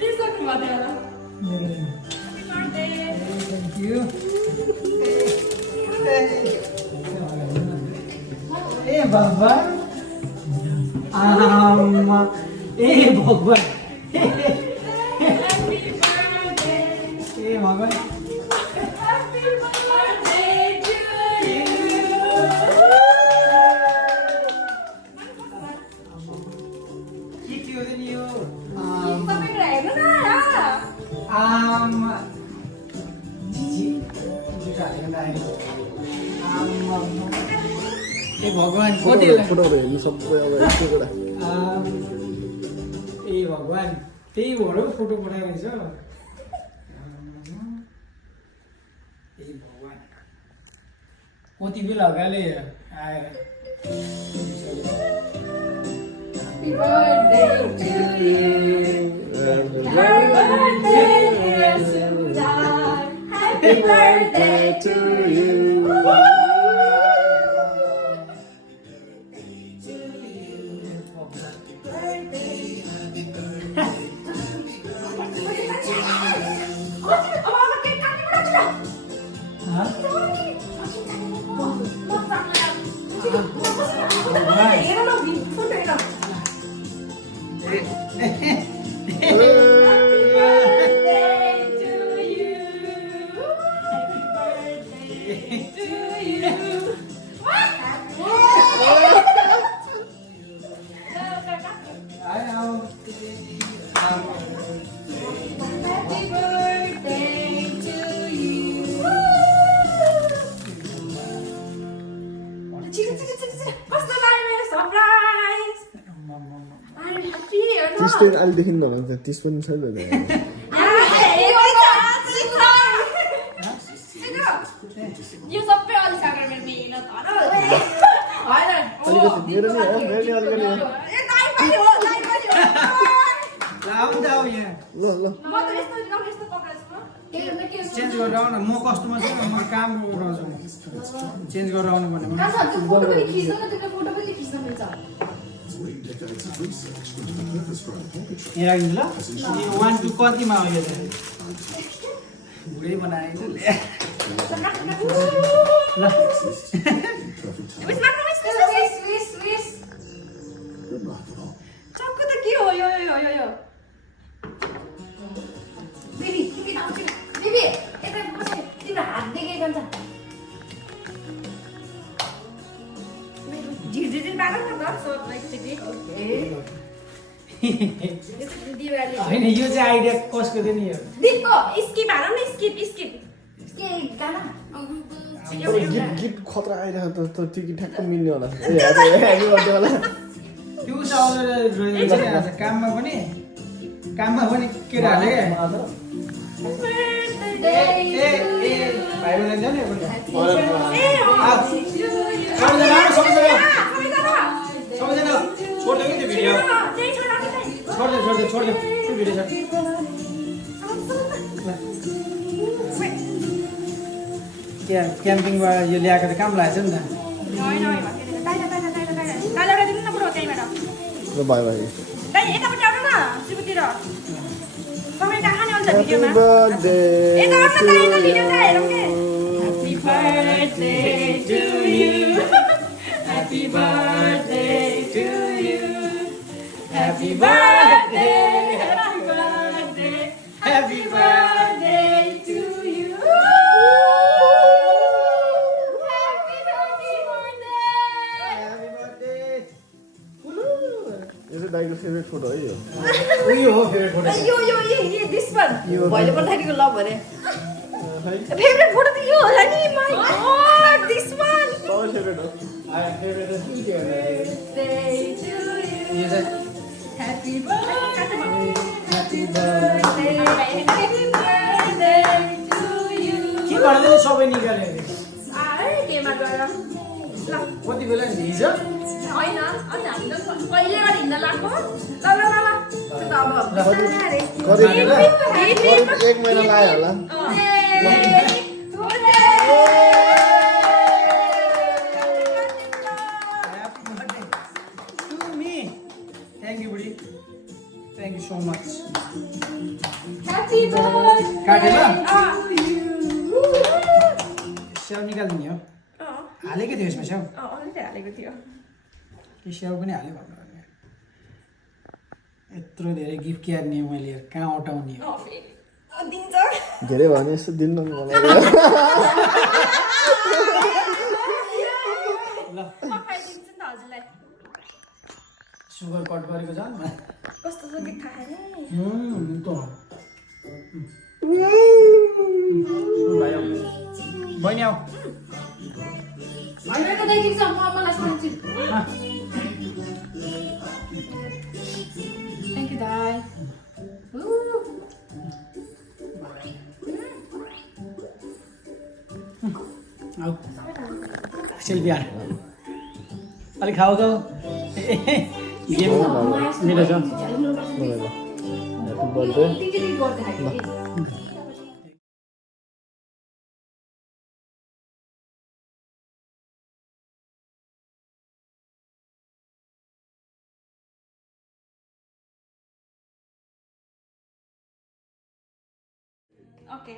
बिर्सक्नु भयो होला thank U A भगवान आमा ए भगवान ए भगवान भगवान फोटोहरू हेर्नु सबै अब यस्तो कुरा ए भगवान त्यही भएर फोटो पठाइरहेछ ए भगवान कति बेला हगाले आएर Happy birthday to you. Happy birthday, dear Sultan. Happy birthday to you. त्यस्तै अहिलेदेखि नभन्छ त्यस पनि छैन यो सबै अलिसागर मेरो मेहनत अलिकति मेरो नि हो मेरो नि अलिकति हो ल ल चेन्ज गरेर आउन म कस्टमर छु म काम गराउँछु चेन्ज गरेर आउनु भने यहाँ राखिदिनु ल यो 1 2 कतिमा हो यो चाहिँ भुँडै बनाएको ल चक्कु त के हो यो यो यो यो बेबी बेबी आउँछ बेबी यता बस तिम्रो हात देखेको हुन्छ झिझिझिल बाटो छ त सोच एकचोटि ओके होइन यो चाहिँ आइडिया कसको थियो नि यो दिपको स्किप हालौँ न स्किप स्किप के गाना गीत खतरा आइरहेको त त्यो गीत ठ्याक्क मिल्ने होला ए ह्यापी बर्थडे होला त्यो चाहिँ आज काममा पनि केटाहरूले भाइ बहिनी जाने सबैजना छोड्दै त्यो भिडियो छोड्दै त्यो भिडियो छ क्याम्पिङमा यो ल्याएको त काम लागेको छ नि ल by by Happy birthday to you. Happy birthday to you. Happy birthday, happy birthday, happy birthday to you. Happy birthday. यो चाहिँ दाइको फेभरेट फोटो है यो उयो हो फेभरेट फोटो यो this one. भइले पठाइदिएको ल भने फेभरेट फोटो त यो होला नि my God this one. Favourite हो फेभरेट के Birthday to you. Happy birthday. Happy birthday. Happy birthday to you. के गर्दै सबै निकाल्यो आए केमा गएर ल कति बेला हिजो हैन अनि हामी त कहिले गएर हिँड्न लाग्यो ल त्यो त अब करिब 1 महिना लाग्यो होला Happy birthday to me. Thank you, buddy. Thank you so Happy birthday. काटेर स्याउ निकालिदिने हो हालेकै थियो यसमा स्याउ अलरेडी हालेको थियो त्यो स्याउ पनि हाल्यो भन्नु यत्रो धेरै गिफ्ट क्यार्ने मैले कहाँ अटाउने हो दिन्छ धेरै भयो भने यस्तो दिनु न मलाई ल पकाइदिन्छु नि त हजुरलाई सुगर कट गरेको छ कस्तो छ गीत थाहा छैन बहिनी आऊ हजुरको दाइ छ मलाई सम्झिन्छु थ्याङ्क यू दाइ आऊ सेल्फी हाल अलिक खाऊ त गेम मेरो छ ह्याप्पी बर्थडे ओके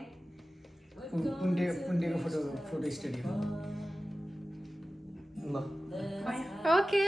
पुण्डेको फोटो स्टुडियो ल ओके